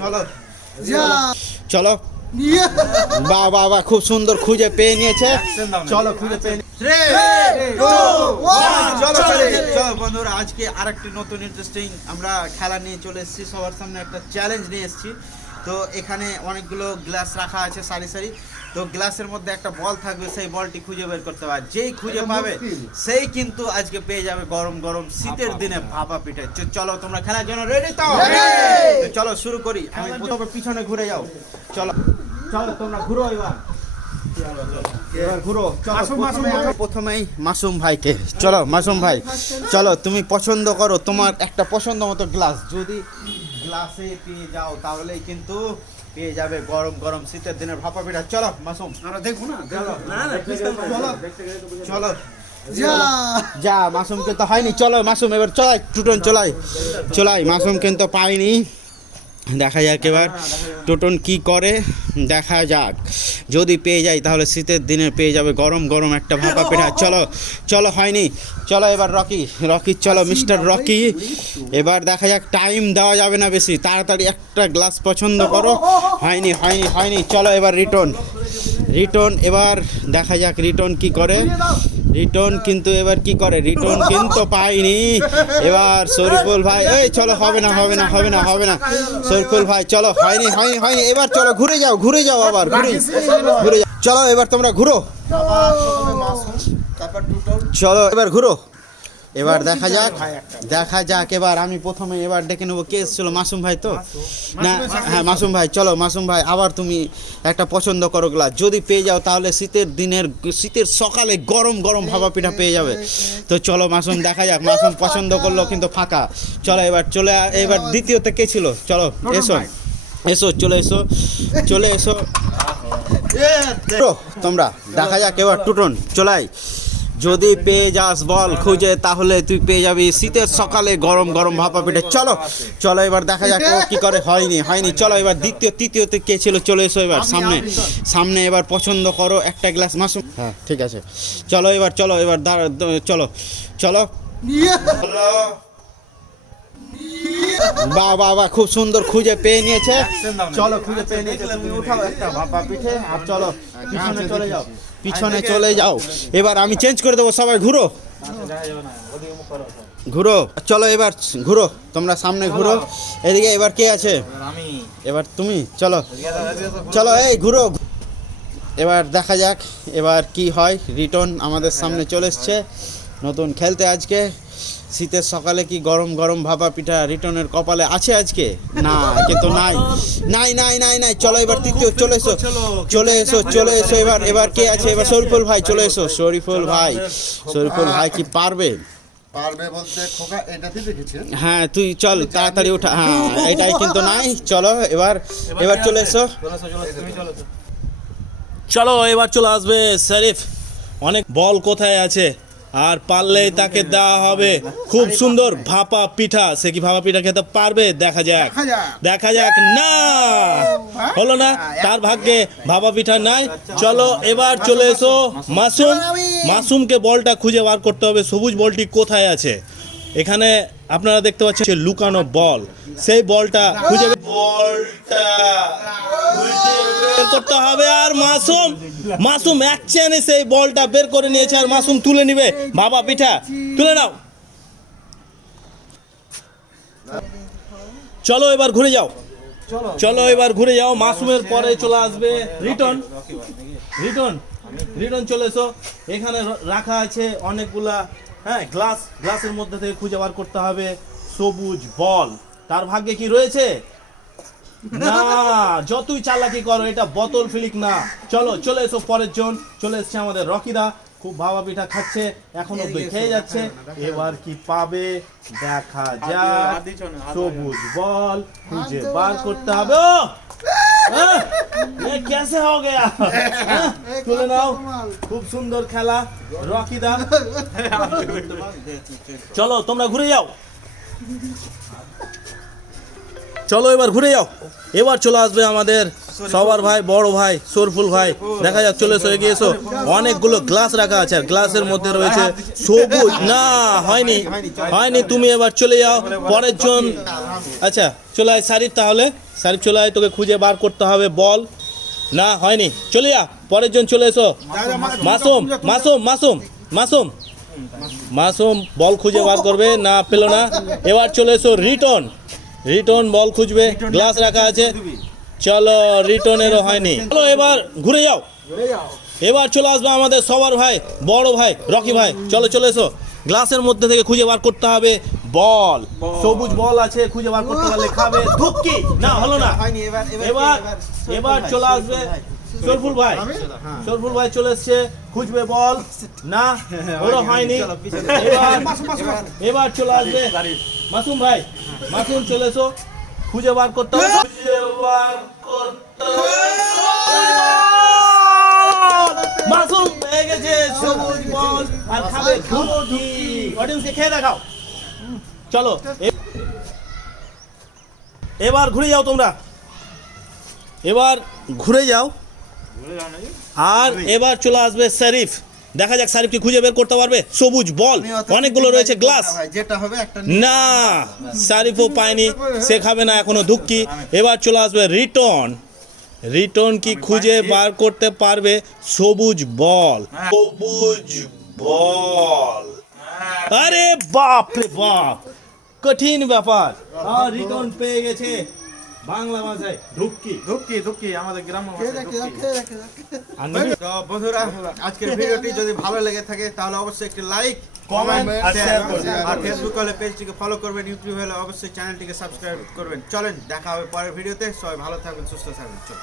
চলো চলো বাহ বাহ বাহ, খুব সুন্দর খুঁজে পেয়ে নিয়েছে। চলো খুঁজে পেয়ে চলো বন্ধুরা, আজকে আরেকটি নতুন ইন্টারেস্টিং আমরা খেলা নিয়ে চলে এসেছি। সবার সামনে একটা চ্যালেঞ্জ নিয়ে এসেছি। তো এখানে অনেকগুলো গ্লাস রাখা আছে সারি সারি। তো গ্লাসের মধ্যে একটা বল থাকবে, সেই বলটি খুঁজে বের করতে হবে। যেই খুঁজে পাবে সেই কিন্তু আজকে পেয়ে যাবে গরম গরম শীতের দিনে ভাপা পিঠে। চলো তোমরা খেলার জন্য রেডি তো? চলো শুরু করি। আমি প্রথমে পিছনে ঘুরে যাও। চলো চলো তোমরা ঘুরো এবার ঘুরো। প্রথমেই মাসুম ভাইকে, চলো মাসুম ভাই চলো, তুমি পছন্দ করো তোমার একটা পছন্দ মতো গ্লাস। যদি গ্লাসে পেয়ে যাও তাহলেই কিন্তু পেয়ে যাবে গরম গরম শীতের দিনের ভাপা পিঠা। চলো মাসুম, আমরা দেখবো না? চলো যা, মাসুম কিন্তু হয়নি। চলো মাসুম এবার চলাই, টুটন চলাই। মাসুম কিন্তু পাইনি। দেখা যাক এবার টোটন কি করে, দেখা যাক। যদি পেয়ে যায় তাহলে শীতের দিনে পেয়ে যাবে গরম গরম একটা ভাপা পিঠা। চলো চলো হয়নি। চলো এবার রকি চলো মিস্টার রকি। এবার দেখা যাক, টাইম দেওয়া যাবে না বেশি, তাড়াতাড়ি একটা গ্লাস পছন্দ করো। হয়নি। চলো এবার রিটন এবার দেখা যাক রিটন কি করে। রিটন কিন্তু পাইনি। এবার শরীফুল ভাই, এই চলো হবে না। শরীফুল ভাই চলো, হয়নি। এবার চলো ঘুরে যাও আবার ঘুরে যাও। চলো এবার তোমরা ঘুরো। চলো এবার ঘুরো। এবার দেখা যাক এবার আমি প্রথমে এবার ডেকে নেবো। কে এসেছিল? মাসুম ভাই তো না? হ্যাঁ মাসুম ভাই। চলো মাসুম ভাই, আবার তুমি একটা পছন্দ করো গ্লাস। যদি পেয়ে যাও তাহলে শীতের সকালে গরম গরম ভাপা পিঠা পেয়ে যাবে। তো চলো মাসুম, দেখা যাক। মাসুম পছন্দ করলো কিন্তু ফাঁকা। চলো এবার দ্বিতীয়তে কে ছিল? চলো চলে এসো তোমরা। দেখা যাক এবার টুটন চলাই। যদি পেয়ে যাস বল খুঁজে তাহলে তুই পেয়ে যাবি শীতের সকালে গরম গরম ভাপা পিঠে। চলো এবার দেখা যাক ও কি করে। হয়নি। চলো এবার তৃতীয়তে কে ছিল? চলে এসো এবার সামনে এবার পছন্দ করো একটা গ্লাস। মাসুম, হ্যাঁ ঠিক আছে। চলো এবার চলো বাহ খুব সুন্দর খুঁজে পেয়ে নিয়েছে। চলো খুঁজে পেয়ে নিয়েছে, তুমি উঠাও একটা ভাপা পিঠে আর চলো পিছনে চলে যাও। এবার আমি চেঞ্জ করে দেবো, সবাই ঘুরো। চলো এবার ঘুরো, তোমরা সামনে ঘুরো। এদিকে এবার কে আছে? এবার তুমি চলো এই ঘুরো। এবার দেখা যাক এবার কি হয়। রিটন আমাদের সামনে চলে এসছে নতুন খেলতে আজকে। শীতের সকালে কি গরম গরম ভাপা পিঠা রিটনের কপালে আছে আজকে? না, কিন্তু নাই। চলো এবার তৃতীয় চলে এসো। এবার কে আছে? এবার শরীফুল ভাই চলে এসো। শরীফুল ভাই কি পারবে বলতে খোকা এটাতে দেখেছি। হ্যাঁ তুই চল তাড়াতাড়ি ওঠা। হ্যাঁ এটাই কিন্তু নাই। চলো এবার চলে এসো। চলো এবার চলে আসবে শরীফ। অনেক বল কোথায় আছে, আর পারলেই তাকে দেওয়া হবে খুব সুন্দর ভাপা পিঠা। সে কি ভাপা পিঠা খেতে পারবে? দেখা যাক। না হলো না, তার ভাগ্যে ভাপা পিঠা নাই। চলো এবার চলে এসো মাসুমকে বলটা খুঁজে বার করতে হবে। সবুজ বলটি কোথায় আছে? এখানে আপনারা দেখতে পাচ্ছেন লুকানো বল। সেই বলটা খুঁজে বের করতে হবে। আর মাসুম এক চেনে সেই বলটা বের করে নিয়েছে। আর মাসুম তুলে নিবে ভাপা পিঠা। তুলে নাও। চলো এবার ঘুরে যাও। মাসুমের পরে চলে আসবে রিটন চলে এসো। এখানে রাখা আছে অনেকগুলা গ্লাসের মধ্যে থেকে খুঁজে বার করতে হবে সবুজ বল। তার ভাগ্যে কি রয়েছে? না, যতই চালাকি করো এটা বোতল ফিলিক না। চলে এসো পরের জন। চলে এসছে আমাদের রকিদা, খুব ভাপা পিঠা খাচ্ছে, এখনো দই খেয়ে যাচ্ছে। এবার কি পাবে দেখা যাক। সবুজ বল খুঁজে বার করতে হবে। कैसे हो गया? তুলে নাও। খুব সুন্দর খেলা রকিদা। চলো তোমরা ঘুরে যাও। চলো এবার ঘুরে যাও। এবার চলে আসবে আমাদের সবার ভাই, বড় ভাই, সরফুল ভাই, দেখা যাক, চলে এসো, এগিয়ে এসো। অনেকগুলো গ্লাস রাখা আছে, আর গ্লাসের মধ্যে রয়েছে সবুজ। না, হয়নি, হয়নি, তুমি এবার চলে যাও পরের জন। আচ্ছা, চলে আয় শারিফ, তাহলে শারিফ চলে আয়, তোকে খুঁজে বার করতে হবে বল। না, হয়নি, চলে যা, পরের জন চলে এসো। মাসুম, মাসুম, মাসুম, মাসুম, মাসুম বল খুঁজে বার করবে, না পেলো না। এবার চলে এসো রিটন, রিটন বল খুঁজবে, গ্লাস রাখা আছে। চলো, রিটনেরও হয়নি। চলো এবার ঘুরে যাও। এবার চলে আসবে আমাদের সবার ভাই, বড় ভাই, রকি ভাই। চলো, চলে এসো। গ্লাসের মধ্যে থেকে খুঁজে বার করতে হবে বল। সবুজ বল আছে, খুঁজে বার করতে পারলে খাবে। ধুক্কি, না হলো না। এবার এবার চলে আসবে সরফুল ভাই, সরফুল ভাই চলে এসছে, খুঁজবে বল। না, ওরও হয়নি। এবার চলে আসবে মাসুম ভাই, মাসুম চলে এসো, খুঁজে বার করতে হবে, খুঁজে বার করতে হবে। মাসুম পেয়ে গেছে সবুজ বল, আর খাবে ধুতি। অডিয়েন্সকে খেয়ে দেখাও। চলো এবার ঘুরে যাও তোমরা, এবার ঘুরে যাও। আর এবার চলে আসবে শরীফ, দেখা যাক শরীফ কি খুঁজে বের করতে পারবে সবুজ বল। অনেকগুলো রয়েছে গ্লাস, যেটা হবে একটা না, শরীফও পায়নি, সে খাবে না এখনো ধুক্কি। এবার চলে আসবে রিটন, রিটন কি খুঁজে বার করতে পারবে সবুজ বল। সবুজ বল, আরে বাপ রে বাপ, কঠিন ব্যাপার। আর রিটন পেয়ে গেছে বাংলা ভাষায় ধুক্কি। ধুক্কি, ধুক্কি আমাদের গ্রাম্য ভাষায় ধুক্কি। আর নিবি? তো বন্ধুরা, আজকের ভিডিওটি যদি ভালো লেগে থাকে তাহলে অবশ্যই একটি লাইক, কমেন্ট আর শেয়ার করবেন। আর ফেসবুক হলে পেজটিকে ফলো করবেন, ইউটিউব হলে অবশ্যই চ্যানেলটিকে সাবস্ক্রাইব করবেন। চলেন, দেখা হবে পরের ভিডিওতে। সবাই ভালো থাকবেন, সুস্থ থাকবেন। চলো।